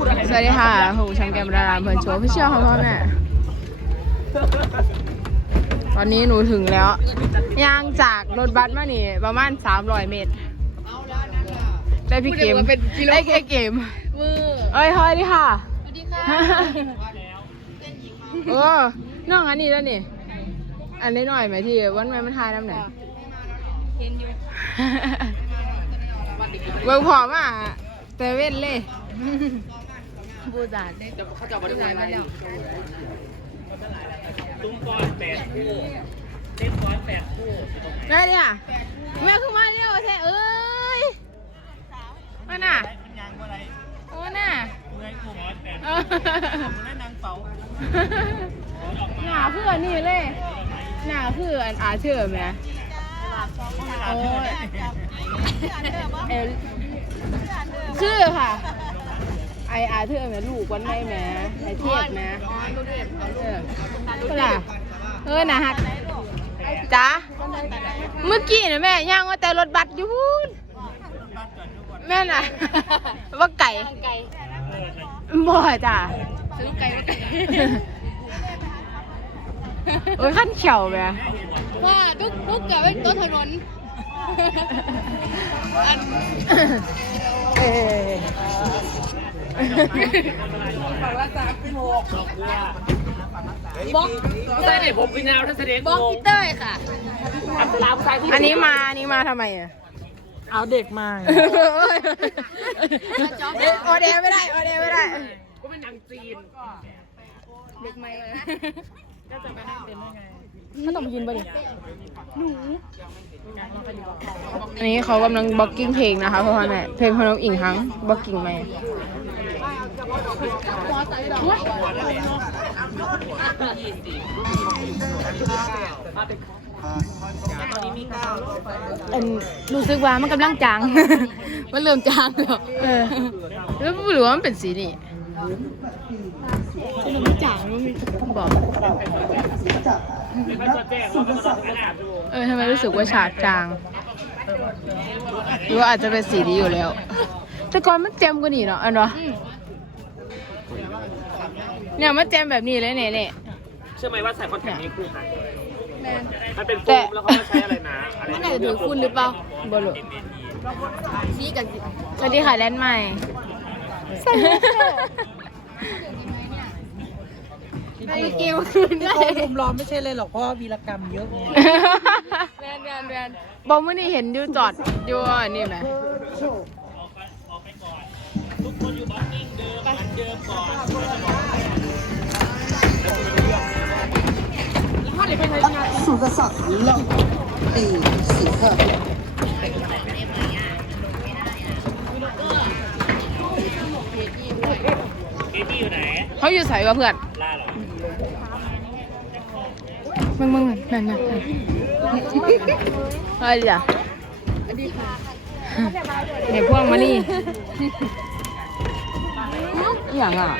พูดอะไรสวัสดีค่ะผมชันแกมดาราเพื่อนโชว์พี่เชื่อค่ะพ่อแม่ตอนนี้หนูถึงแล้ว ย่างจากรถบัสมานี่ประมาณ 300 เมตร ได้พี่เกมได้แค่เกมมือเอ้ยเฮ้ยดิค่ะสวัสดีค่ะโอ้น้องอันนี้แล้วนี่ อันนี้หน่อยไหมที่วันแม่มันทายน้ำไหนเห็นอยู่เบิ่งพอมาแต่เว้นเลย บูดาดได้เขาจะมาดูบูอะไรตุ้มก้อนแปดคู่เต็มร้อยแปดคู่ได้ดิค่ะแม่คือมาเร็วแท้เอ้ยมาน่ะมันยังเมื่อไรโอ้น่ะเมื่อคู่ร้อยแปดเออคนนั้นนางเฝ้าหนาเพื่อนนี่เลยหนาเพื่อนอาเชื่อไหมโอ้ยเอลคือค่ะ ไออาเธอร์แม่ลูกวันไม่แม่ไอเทพแม่เออก็ล่ะเออนะฮักจ้าเมื่อกี้นะแม่ย่างว่าแต่รถบัสอยู่พูนแม่น่ะ ว่าไก่ไก่บ่จ้าซื้อไก่แล้วไก่โอ้ยขั้นเขียวแม่ว่าทุกทุกเกิดเป็นต้นถนนอันเอ อบล็อกใช่เนี่ยผมพินาวทัศเดชบล็อกพีเตอร์ค่ะ อัศรามสาอันนี้มาอันนี้มาทำไมอะ เอาเด็กมาออเดย์ไม่ได้ออเดย์ไม่ได้ ก็เป็นนางจีนเด็กใหม่เลยมันต้องยินป่ะดิอันนี้เขากำลังบล็อกกิ้งเพลงนะคะพ่อแม่เพลงพนมอิงทั้งบล็อกกิ้งไหม อันรู้สึกว่ามันกำลังจาง มันเริ่มจางแล้วเออแล้วไม่รู้ว่ามันเป็นสีนี่มันจางมันมีบอกไม่ค่อยแจ้งว่ามันต้องขนาดดูเออทำไมรู้สึกว่าฉากจางหรือว่าอาจจะเป็นสีนี้อยู่แล้ว แต่ก่อนมันแจมกว่านี้เนาะอันเนาะ เนี่ยมาแจมแบบนี้เลยเนี่ยเนี่ยเชื่อไหมว่าใส่คอนแทคนี้คือหายมันเป็นโฟมแล้วเขาก็ใช้อะไรนะอันนอาจะถือคุณหรือเปล่าบลูชี้กันสิสวัสดีค่ะแลนใหม่ไอ้เกมคืนได้รุมล้อมไม่ใช่เลยหรอกเพราะวีรกรรมเยอะแรนแรนแรนบอมเมื่อนี้เห็นยูจอดยูนี่ไหมทุกคนอยู่บ้านนิ่งเดิมอันเดิมก่อน ยู่ไหนเขาอยู่ใส่กับเพื่อนล่าเหรอมึงมึงนั่นนั่นเฮ้ยจ้ะเนี่ยพวกมานี่อย่างอะ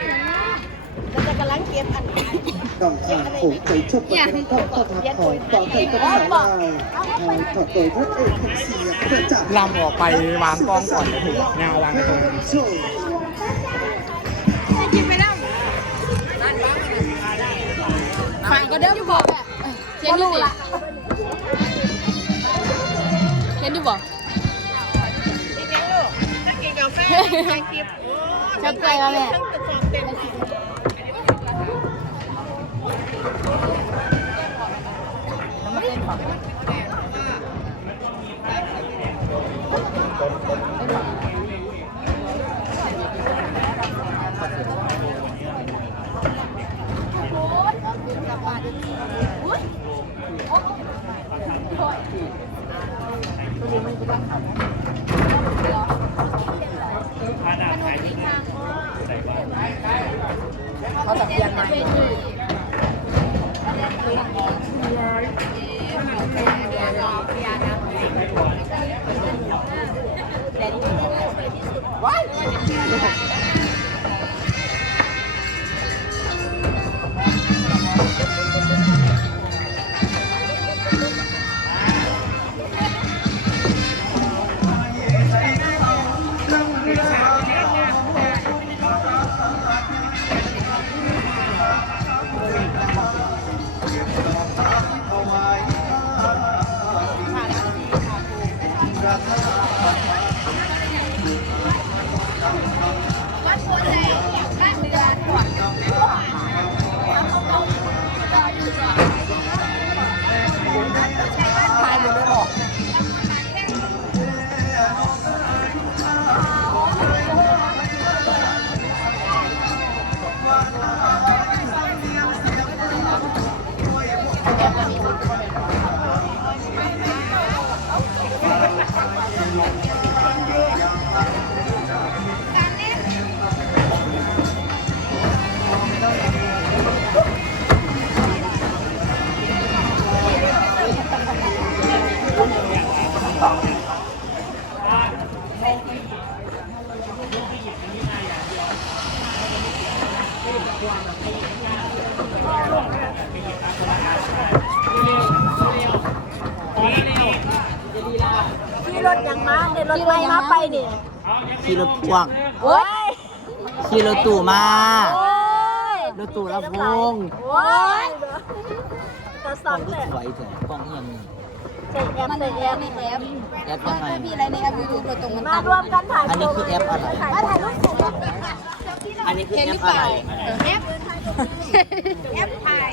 ต้องการผูกใจชุบประทับพ่อพ่อทับคอยต่อใจกระถางลายไทยถอดโดยพระเอกเสียเพื่อจากลำออกไปวางกล้องก่อนจะถึงแนววางตรงช่วยฟังก็เดิมอยู่บอกเขียนอยู่สิเขียนอยู่บอกชักใจแล้วแหละขี่ร 好的万寿寺、南禅寺、宝相寺。 เดินรถไฟมาไปเนี่ยขี่รถกว้างโอ้ยขี่รถตู้มา โอ้ยรถตู้ลำโพงโอ้ยจะกสล้ออนงก็เลยสวยเถอะกล้องเอียงนี่ใส่แอปใส่แอปในแอปแอปยังไงมีอะไรในแอปยูทูบเราตรงมันมารวมกันถ่ายอันนี้คือแอปอะไรมาถ่ายรูปเสร็จแล้วอันนี้คือแอปอะไรแอปแอปถ่าย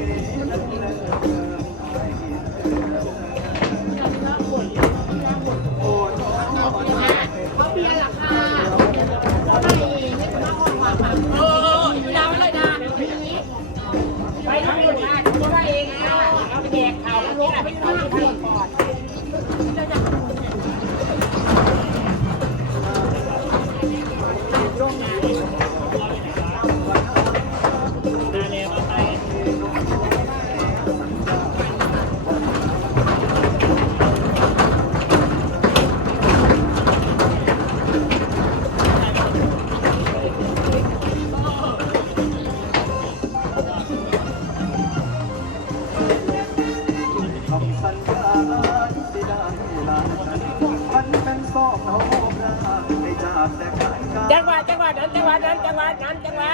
จังหวะจังหวะนั้นจังหวะนั้นจังหวะนั้นจังหวะ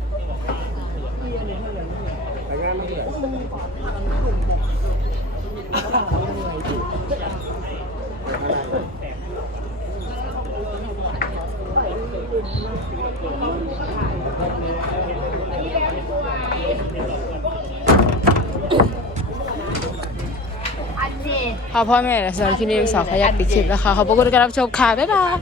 ค่ะพ่อแม่และสำหรับที่นี่สาวขยากปิดคลิปแล้วค่ะขอบพระคุณที่รับชมค่ะ บ๊ายบาย